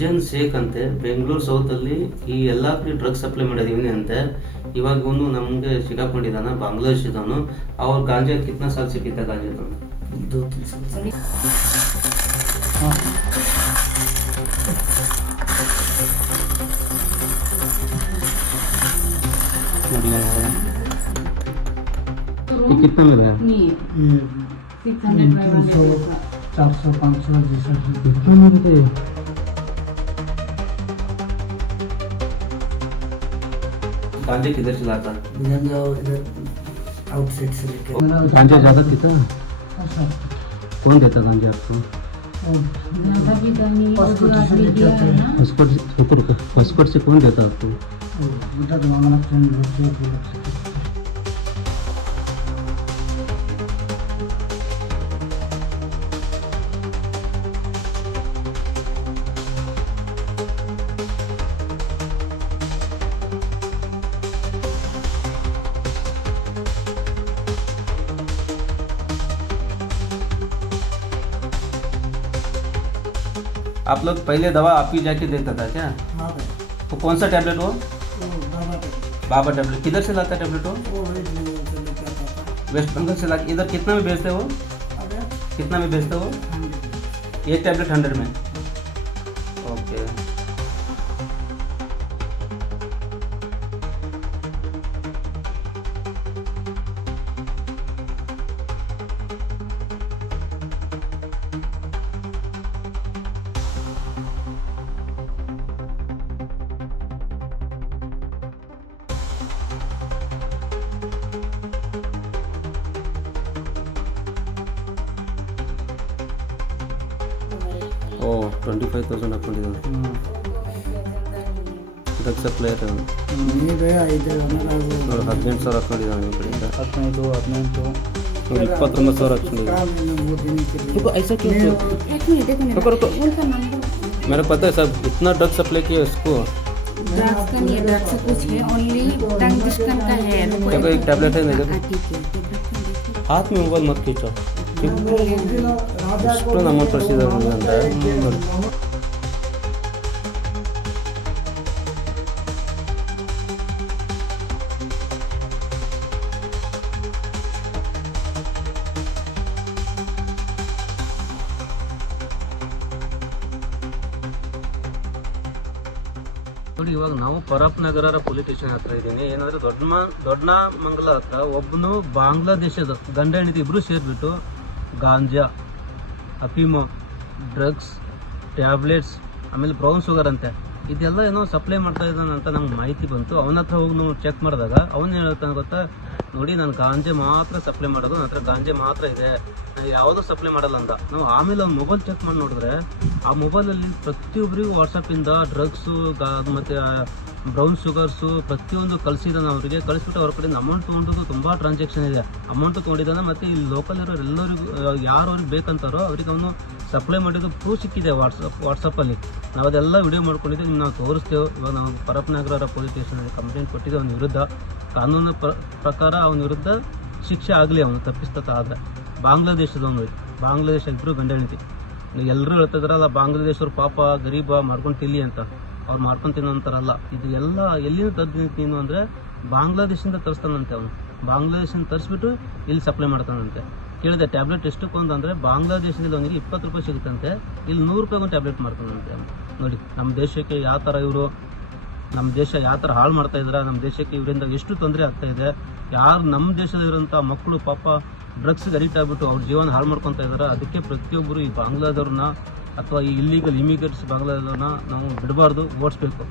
ಸುಜನ್ ಶೇಖ್ ಅಂತೆ ಬೆಂಗಳೂರು ಸೌತಲ್ಲಿ ಈ ಎಲ್ಲ ಕಡೆ ಡ್ರಗ್ಸ್ ಸಪ್ಲೈ ಮಾಡಿದೀವಿ ಅಂತೆ. ಇವಾಗ ಇವನು ನಮಗೆ ಸಿಕ್ಕಾಕೊಂಡಿದ್ದಾನ, ಬಾಂಗ್ಲಾದೇಶ ಇದ್ದವನು. ಅವ್ರ ಗಾಂಜಾ ಕಿತ್ನಾ ಸಾಲ್ ಸಿಕ್ಕಿದ್ದ ಗಾಂಜಾ कितना में है? 600 400 500 जैसा कितना में है? गांजा किधर से लाता? गांजा इधर आउटसाइड से लेके। गांजा ज़्यादा पीता? कौन देता गांजा आपको? पासपोर्ट से कौन देता आपको? आप लोग पहले दवा आप ही जाके देता था क्या? हाँ भाई। तो कौन सा टैबलेट वो? बाबा टैबलेट। किधर से लाता टैबलेट वो? वेस्ट बंगाल से ला। इधर कितना में बेचते वो? कितना में बेचते वो? एक टैबलेट 100 में। ओके। ಓ 25,000 ಹಾಕೊಂಡಿದ್ದಾನೆ. ಡ್ರಗ್ಸ್ ಸಪ್ಲೈಯರ್ ಅವನು. 18,000 ಹಾಕೊಂಡಿದ್ದಾನೆ ನಿಮ್ಮ ಕಡೆಯಿಂದ. 18 29,000 हाಕೊಂಡಿದ್ದಾನೆ. ऐसा क्यों? रुको मेरे पता है सब इतना ड्रग्स सप्लाई किया उसको. ड्रग्स का नहीं, ड्रग्स कुछ है, ओनली टंग डिस्कन का है. देखो एक टैबलेट है इधर. हाथ में मोबाइल मत खींचो. ಇಷ್ಟೊಂದು ಅಮೌಂಟ್ ಕಳಿಸಿದ್ದಾರೆ ಅಂತ. ನೋಡಿ ಇವಾಗ ನಾವು ಪರಪ್ನಗರ ಪೊಲೀಸ್ ಸ್ಟೇಷನ್ ಹತ್ರ ಇದ್ದೀನಿ. ಏನಂದ್ರೆ ದೊಡ್ಡ ಮಂಗಲ ಹತ್ರ ಒಬ್ಬನು ಬಾಂಗ್ಲಾದೇಶದ ಗಂಡ ಹೆಂಡತಿ ಇಬ್ರು ಸೇರಿಬಿಟ್ಟು ಗಾಂಜಾ, ಅಫೀಮು, ಡ್ರಗ್ಸ್, ಟ್ಯಾಬ್ಲೆಟ್ಸ್, ಆಮೇಲೆ ಬ್ರೌನ್ ಶುಗರ್ ಅಂತೆ ಇದೆಲ್ಲ ಏನೋ ಸಪ್ಲೈ ಮಾಡ್ತಾ ಇದ್ದಾನೆ ಅಂತ ನಮ್ಗೆ ಮಾಹಿತಿ ಬಂತು. ಅವನ ಹತ್ರ ಹೋಗಿ ನಾವು ಚೆಕ್ ಮಾಡಿದಾಗ ಅವನು ಹೇಳ್ತಾನೆ ಗೊತ್ತಾ, ನೋಡಿ ನಾನು ಗಾಂಜೆ ಮಾತ್ರ ಸಪ್ಲೈ ಮಾಡೋದು, ನನ್ನ ಹತ್ರ ಗಾಂಜೆ ಮಾತ್ರ ಇದೆ, ನಾನು ಯಾವುದೂ ಸಪ್ಲೈ ಮಾಡಲ್ಲ ಅಂತ. ನಾವು ಆಮೇಲೆ ಅವ್ನು ಮೊಬೈಲ್ ಚೆಕ್ ಮಾಡಿ ನೋಡಿದ್ರೆ ಆ ಮೊಬೈಲಲ್ಲಿ ಪ್ರತಿಯೊಬ್ಬರಿಗೂ ವಾಟ್ಸಪ್ಪಿಂದ ಡ್ರಗ್ಸು ಮತ್ತು ಬ್ರೌನ್ ಶುಗರ್ಸು ಪ್ರತಿಯೊಂದು ಕಳಿಸಿದ್ದಾನೆ. ಅವರಿಗೆ ಕಳಿಸ್ಬಿಟ್ಟು ಅವ್ರ ಕಡೆಯಿಂದ ಅಮೌಂಟ್ ತೊಗೊಂಡು ತುಂಬ ಟ್ರಾನ್ಸಾಕ್ಷನ್ ಇದೆ, ಅಮೌಂಟ್ ತೊಗೊಂಡಿದ್ದಾನೆ. ಮತ್ತು ಇಲ್ಲಿ ಲೋಕಲ್ ಇರೋರು ಎಲ್ಲರಿಗೂ ಯಾರು ಅವ್ರಿಗೆ ಬೇಕಂತಾರೋ ಅವ್ರಿಗೆ ಅವನು ಸಪ್ಲೈ ಮಾಡಿದ್ದು ಪ್ರೂಫ್ ಸಿಕ್ಕಿದೆ ವಾಟ್ಸಪ್ಪಲ್ಲಿ. ನಾವು ಅದೆಲ್ಲ ವಿಡಿಯೋ ಮಾಡ್ಕೊಂಡಿದ್ದು ನಿಮ್ಗೆ ನಾವು ತೋರಿಸ್ತೇವೆ. ಇವಾಗ ನಾವು ಪರಪ್ನಗರ ಪೊಲೀಸ್ ಸ್ಟೇಷನಲ್ಲಿ ಕಂಪ್ಲೇಂಟ್ ಕೊಟ್ಟಿದ್ದೆ ಅವನ ವಿರುದ್ಧ. ಕಾನೂನು ಪ್ರಕಾರ ಅವನ ವಿರುದ್ಧ ಶಿಕ್ಷೆ ಆಗಲಿ, ಅವನು ತಪ್ಪಿಸ್ತಾ ಆದರೆ. ಬಾಂಗ್ಲಾದೇಶದವನು, ಬಾಂಗ್ಲಾದೇಶ ಇಬ್ಬರು ಗಂಡ ಹೆಂಡತಿ. ಎಲ್ಲರೂ ಹೇಳ್ತಿದ್ರಲ್ಲ ಬಾಂಗ್ಲಾದೇಶವ್ರು ಪಾಪ ಗರೀಬ ಮಾಡ್ಕೊಂಡು ತಿಲ್ಲಿ ಅಂತ. ಅವ್ರು ಮಾಡ್ಕೊಂಡು ತಿನ್ನೋ ಅಂತಾರಲ್ಲ. ಇದು ಎಲ್ಲ ಎಲ್ಲಿಂದ ತರ್ತೀನಿ ಅಂದರೆ ಬಾಂಗ್ಲಾದೇಶದಿಂದ ತರಿಸ್ತಾನಂತೆ ಅವನು. ಬಾಂಗ್ಲಾದೇಶದಿಂದ ತರಿಸ್ಬಿಟ್ಟು ಇಲ್ಲಿ ಸಪ್ಲೈ ಮಾಡ್ತಾನಂತೆ. ಕೇಳಿದೆ ಟ್ಯಾಬ್ಲೆಟ್ ಎಷ್ಟಕ್ಕೆ ಅಂತಂದರೆ ಬಾಂಗ್ಲಾದೇಶದಲ್ಲಿ ಅವನಿಗೆ 20 ರೂಪಾಯಿ ಸಿಗುತ್ತಂತೆ, ಇಲ್ಲಿ 100 ರೂಪಾಯಿಗೆ ಒಂದು ಟ್ಯಾಬ್ಲೆಟ್ ಮಾಡ್ತಾನಂತೆ. ನೋಡಿ ನಮ್ಮ ದೇಶಕ್ಕೆ ಯಾವ ಥರ ಇವರು, ನಮ್ಮ ದೇಶ ಯಾವ ಥರ ಹಾಳು ಮಾಡ್ತಾಯಿದ್ದಾರೆ, ನಮ್ಮ ದೇಶಕ್ಕೆ ಇವರಿಂದ ಎಷ್ಟು ತೊಂದರೆ ಆಗ್ತಾಯಿದೆ. ಯಾರು ನಮ್ಮ ದೇಶದಲ್ಲಿರೋಂಥ ಮಕ್ಕಳು ಪಾಪ ಡ್ರಗ್ಸ್ಗೆ ಅಡಿಕ್ಟ್ ಆಗಿಬಿಟ್ಟು ಅವ್ರ ಜೀವನ ಹಾಳು ಮಾಡ್ಕೊತಾ ಇದ್ದಾರೆ. ಅದಕ್ಕೆ ಪ್ರತಿಯೊಬ್ಬರು ಈ ಬಾಂಗ್ಲಾದವ್ರನ್ನ ಅಥವಾ ಈ ಇಲ್ಲಿಗಲ್ ಇಮಿಗ್ರೆಂಟ್ಸ್ ಬಾಂಗ್ಲಾದವ್ರನ್ನ ನಾವು ಬಿಡಬಾರ್ದು, ಓಡಿಸ್ಬೇಕು.